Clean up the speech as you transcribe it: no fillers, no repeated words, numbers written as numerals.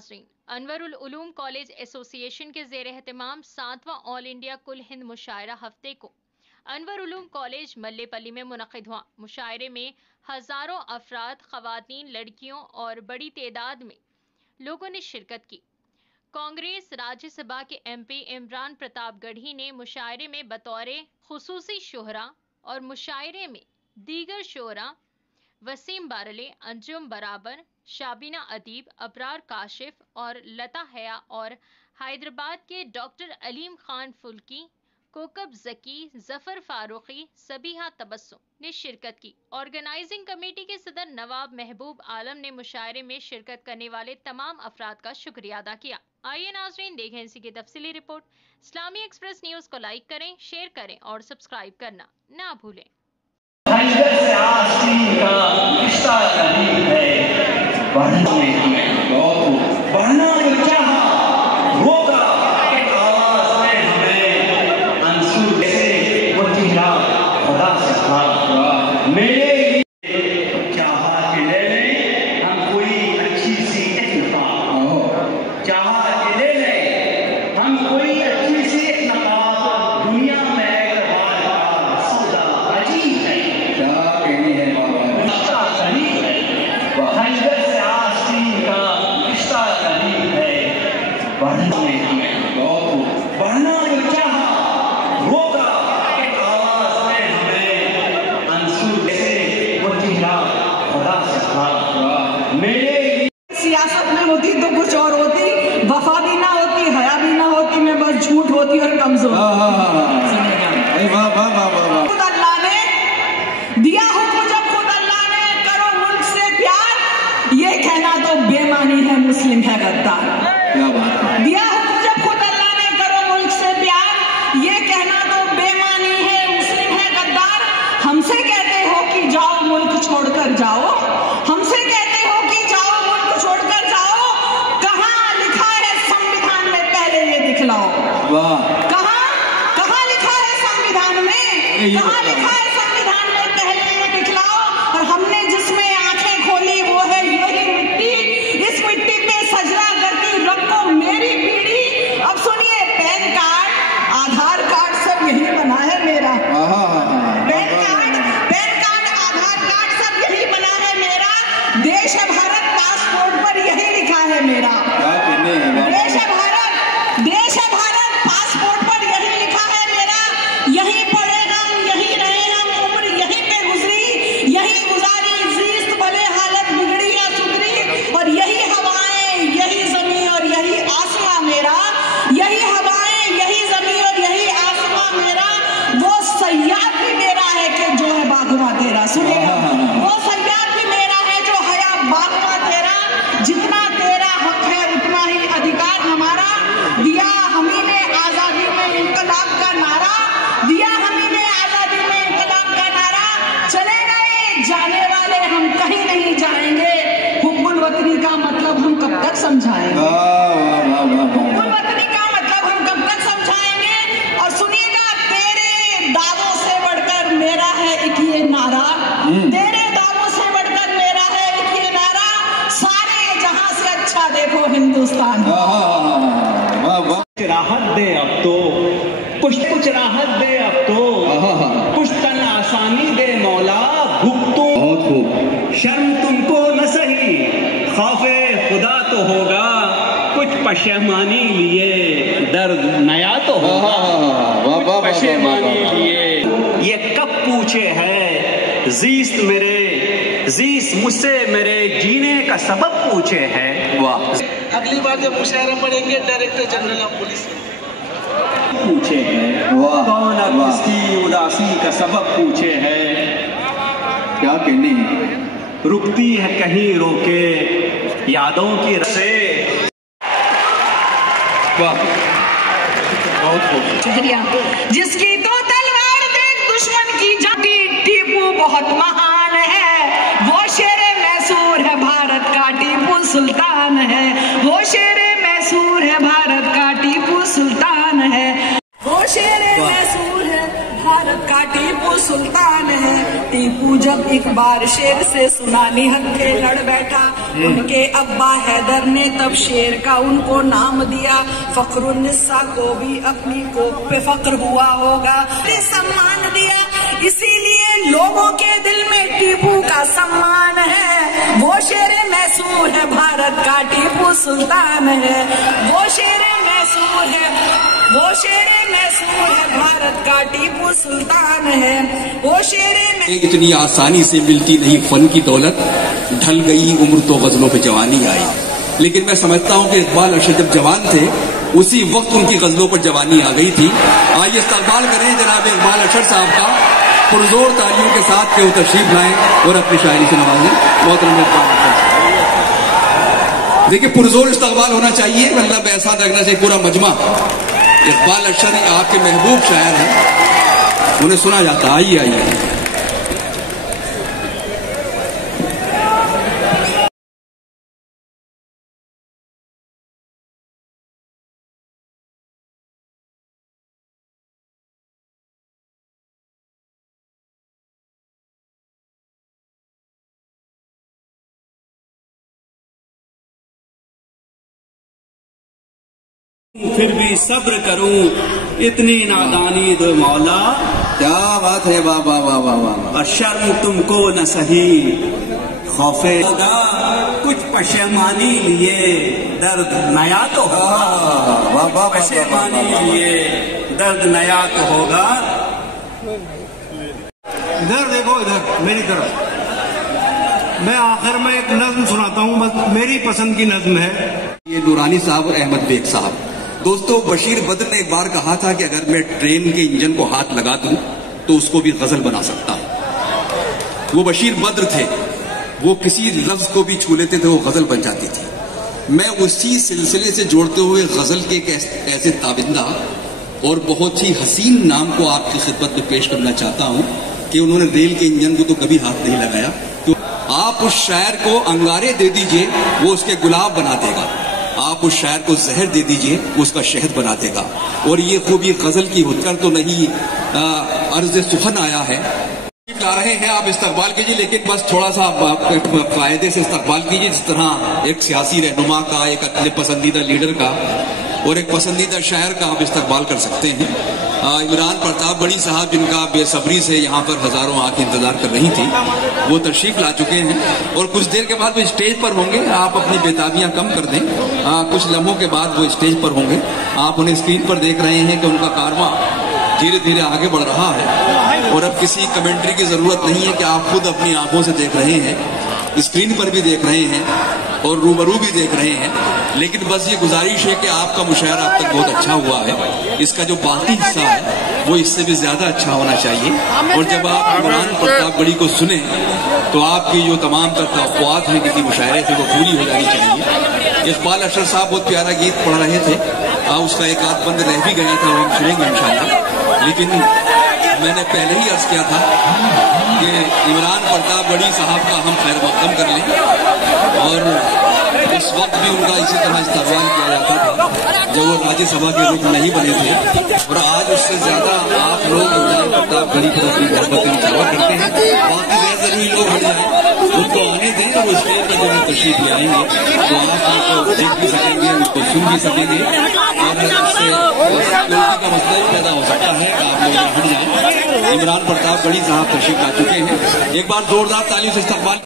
नाज़रीन, Anwarul Uloom college association के ज़ेर एहतमाम 7वां ऑल इंडिया कुल हिंद मुशायरा हफ्ते को अनवर उलूम कॉलेज मल्लेपल्ली में मुनक़िद हुआ। मुशायरे में हज़ारों अफराद, ख़वातीन, लड़कियों और बड़ी तादाद में लोगों ने शिरकत की। कांग्रेस राज्यसभा के MP इमरान प्रताप गढ़ी ने मुशायरे में बतौर खुसूसी शोहरा और मुशायरे में दीगर शोहरा वसीम बारले, अंजुम बराबर, शाबीना अदीब, अबरार काशिफ और लता हया और हैदराबाद के डॉक्टर अलीम खान फुल्की, कोकब जकी, जफर फारूकी, सबीहा तबस्सुम ने शिरकत की। ऑर्गेनाइजिंग कमेटी के सदर नवाब महबूब आलम ने मुशायरे में शिरकत करने वाले तमाम अफराद का शुक्रिया अदा किया। आइए नाज़रीन देखें इसी की तफसीली रिपोर्ट। इस्लामी एक्सप्रेस न्यूज़ को लाइक करें, शेयर करें और सब्सक्राइब करना ना भूलें। सियासत में होती तो कुछ और होती, वफा भी ना होती, हया भी ना होती, मैं बस झूठ होती और कमजोर। खुद अल्लाह ने दिया हुक्म, जब खुद अल्लाह ने करो मुल्क से प्यार, ये कहना तो बेमानी है मुस्लिम है गद्दार। दिया हुक्म जब खुद अल्लाह ने करो मुल्क से प्यार, ये कहना तो बेमानी है मुस्लिम है गद्दार। हमसे कहते हो कि जाओ मुल्क छोड़कर जाओ, हमसे कहते हो कि जाओ मुल्क छोड़कर जाओ, कहाँ लिखा है संविधान में पहले ये दिखलाओ। कहाँ लिखा है संविधान में, कहाँ लिखा है संविधान में पहले ये दिखलाओ। और हमने जिसमें आंखें खोली वो है यही मिट्टी, इस मिट्टी पे सजदा करती रखो मेरी पीढ़ी। अब सुनिए, पैन कार्ड, आधार कार्ड सब यही बना है मेरा। पैन कार्ड, आधार कार्ड सब यही बना है मेरा। देश है भारत, पासपोर्ट पर यही लिखा है मेरा। देश है भारत, पासपोर्ट पर यही लिखा है मेरा। यही पढ़े हम, यही रहे हम, उम्र यहीं पे गुजरी, यही गुजारी जीस्त, भले हालत बिगड़ी या सुधरी। और यही हवाएं, यही जमीन और यही आसमां मेरा। यही हवाएं, यही जमीन और यही आसमां मेरा। वो सयाद भी मेरा है कि जो है बागवा तेरा। सुनिएगा, वो सयाद भी मेरा है जो हया बागवा तेरा। जितना तेरा हक है उतना ही अधिकार हमारा। दिया हमी ने आजादी में इंकलाब का नारा, दिया हमी ने आजादी में इंकलाब का नारा। चले गए जाने वाले, हम कहीं नहीं जाएंगे। हुब्बुल वतनी का मतलब हम कब तक समझाएंगे? हुब्बुल वतनी का मतलब हम कब तक समझाएंगे? और सुनिएगा, तेरे दावों से बढ़कर मेरा है एक ये नारा, तेरे दावों से बढ़कर मेरा है एक ये नारा। सारे जहां से अच्छा देखो हिंदुस्तान। राहत दे अब तो, कुछ राहत दे अब तो, कुछ तन आसानी दे मौला, भुगतो बहुत खूब। शर्म तुमको न सही, खौफे खुदा तो होगा, कुछ पशेमानी लिए, दर्द नया तो होगा, कुछ पशेमानी लिए। ये कब पूछे है जीस्त मेरे, जीस्त मुझसे मेरे जीने का सबब पूछे है। वाह, अगली बार जब मुशायरा पढ़ेंगे डायरेक्टर जनरल ऑफ पुलिस पूछे हैं, कौन अब इसकी उदासी का सबब पूछे है। क्या कहने हैं, रुकती है कहीं रोके यादों की रसे। वाह, बहुत खूब। शुक्रिया। जिसकी तो तलवार देख दुश्मन की जाती, टीपू बहुत महान है। वो शेरे मैसूर है भारत का टीपू सुल्तान है। वो शेरे मैसूर है भारत का टीपू सुल्तान है। वो शेरे मैसूर है भारत का टीपू सुल्तान है। टीपू जब एक बार शेर से सुना निहत्थे लड़ बैठा, उनके अब्बा हैदर ने तब शेर का उनको नाम दिया। फखरुन्निसा को भी अपनी कोख पे फख्र हुआ होगा, सम्मान दिया। इसीलिए लोगों के दिल में टीपू का सम्मान है। वो शेर मैसूर है भारत का टीपू सुल्तान है। वो शेर मैसूर है, वो शेर मैसूर है भारत का टीपू सुल्तान है। वो शेर इतनी आसानी से मिलती नहीं फन की दौलत, ढल गई उम्र तो गजलों पे जवानी आई। लेकिन मैं समझता हूं कि इकबाल अशर जब जवान थे उसी वक्त उनकी गजलों पर जवानी आ गई थी। आइए इस्तकबाल करें जनाब इकबाल अशर साहब का पुरजोर तालियों के साथ के वो तशरीफ लाएं और अपनी शायरी से नवाजें। मोहतरम इकबाल अशर साहब, देखिए पुरजोर इस्तकबाल होना चाहिए, मतलब ऐसा लगना चाहिए पूरा मजमा। इकबाल अशर आपके महबूब शायर हैं, उन्हें सुना जाता। आइए आइए। फिर भी सब्र करूं इतनी नादानी दो मौला। क्या बात है, वाह वाह वाह वाह वाह। और शर्म तुमको न सही खौफे कुछ पशेमानी लिए दर्द नया तो होगा। पशेमानी लिए दर्द नया तो होगा। इधर देखो, इधर मेरी तरफ। मैं आखिर में एक नज्म सुनाता हूँ, बस मेरी पसंद की नज्म है। ये नूरानी साहब और अहमद बेग साहब। दोस्तों, बशीर बद्र ने एक बार कहा था कि अगर मैं ट्रेन के इंजन को हाथ लगा दूं तो उसको भी गजल बना सकता हूं। वो बशीर बद्र थे, वो किसी लफ्ज को भी छू लेते थे, वो गजल बन जाती थी। मैं उसी सिलसिले से जोड़ते हुए गजल के एक ऐसे ताबिंदा और बहुत ही हसीन नाम को आपकी खिदमत में पेश करना चाहता हूं कि उन्होंने रेल के इंजन को तो कभी हाथ नहीं लगाया। तो आप उस शायर को अंगारे दे दीजिए, वो उसके गुलाब बना देगा। आप उस शायर को जहर दे दीजिए, वो उसका शहद बना देगा। और ये खूबी गजल की हुक्कर तो नहीं, अर्ज सुखन आया है। ला रहे हैं आप इस्तकबाल कीजिए, लेकिन बस थोड़ा सा कायदे से इस्तकबाल कीजिए, जिस तरह एक सियासी रहनुमा का, एक अपने पसंदीदा लीडर का और एक पसंदीदा शायर का आप इस्तकबाल कर सकते हैं। इमरान प्रतापगढ़ी साहब, जिनका बेसब्री से यहाँ पर हजारों आंखें इंतजार कर रही थी, वो तशरीफ ला चुके हैं और कुछ देर के बाद वो स्टेज पर होंगे। आप अपनी बेताबियां कम कर दें, कुछ लम्हों के बाद वो स्टेज पर होंगे। आप उन्हें स्क्रीन पर देख रहे हैं कि उनका कारवां धीरे धीरे आगे बढ़ रहा है और अब किसी कमेंट्री की जरूरत नहीं है कि आप खुद अपनी आंखों से देख रहे हैं, स्क्रीन पर भी देख रहे हैं और रूबरू भी देख रहे हैं। लेकिन बस ये गुजारिश है कि आपका मुशायरा अब तक बहुत अच्छा हुआ है, इसका जो बाकी हिस्सा है वो इससे भी ज्यादा अच्छा होना चाहिए। और जब आप इमरान प्रतापगढ़ी को सुने तो आपकी जो तमाम तवक्कुआत हैं किसी मुशायरे से, वो पूरी हो जानी चाहिए। इकबाल अशर साहब बहुत प्यारा गीत पढ़ रहे थे, उसका एक आध बंद रह भी गया था, वो हम सुनेंगे इंशाल्लाह। लेकिन मैंने पहले ही अर्ज किया था कि इमरान प्रतापगढ़ी साहब का हम खैर मकदम कर लें। और उस वक्त भी उनका इसी तरह इस्तेमाल किया जाता था जब वो राज्यसभा के रुख नहीं बने थे। और आज उससे ज्यादा आप लोग इमरान प्रतापगढ़ी पर अपनी मोहब्बत निछावर करते हैं। बाकी गैर जरूरी लोग हट जाए, उनको आने दें और उस स्टेज पर जब तशरीफ ले आएंगे तो आप उनको देख भी सकेंगे, उनको सुन भी सकेंगे। और इससे का मसला ही पैदा हो सकता है कि आप लोग हट जाए। इमरान प्रतापगढ़ी साहब तशरीफ ला चुके हैं, एक बार जोरदार तालियों से इस्तकबाल।